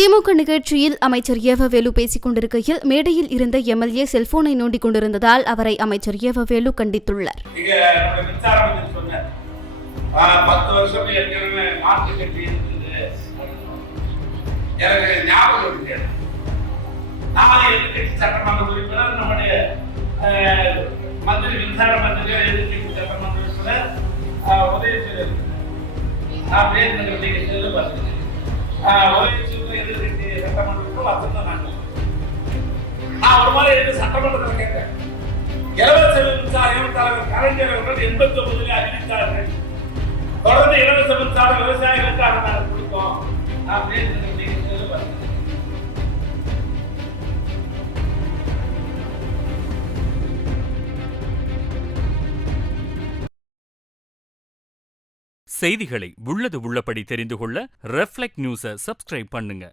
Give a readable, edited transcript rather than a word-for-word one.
திமுக நிகழ்ச்சியில் அமைச்சர் ஏவவேலு பேசிக் கொண்டிருக்கையில் மேடையில் இருந்த எம்எல்ஏ செல்போனை நோண்டிக் கொண்டிருந்ததால் அவரை அமைச்சர் ஏவவேலு கண்டித்துள்ளார். சட்டமன்றத்தில் கேட்டேன். இலவச மின்சாரம் தலைவர் கலைஞர் அவர்கள் 89 அறிவித்தார்கள். தொடர்ந்து இலவச மின்சாரம் விவசாயிகளுக்காக நாங்கள் கொடுத்தோம். செய்திகளை உள்ளது உள்ளபடி தெரிந்து கொள்ள ரெஃப்ளெக்ட் நியூஸை சப்ஸ்கிரைப் பண்ணுங்க.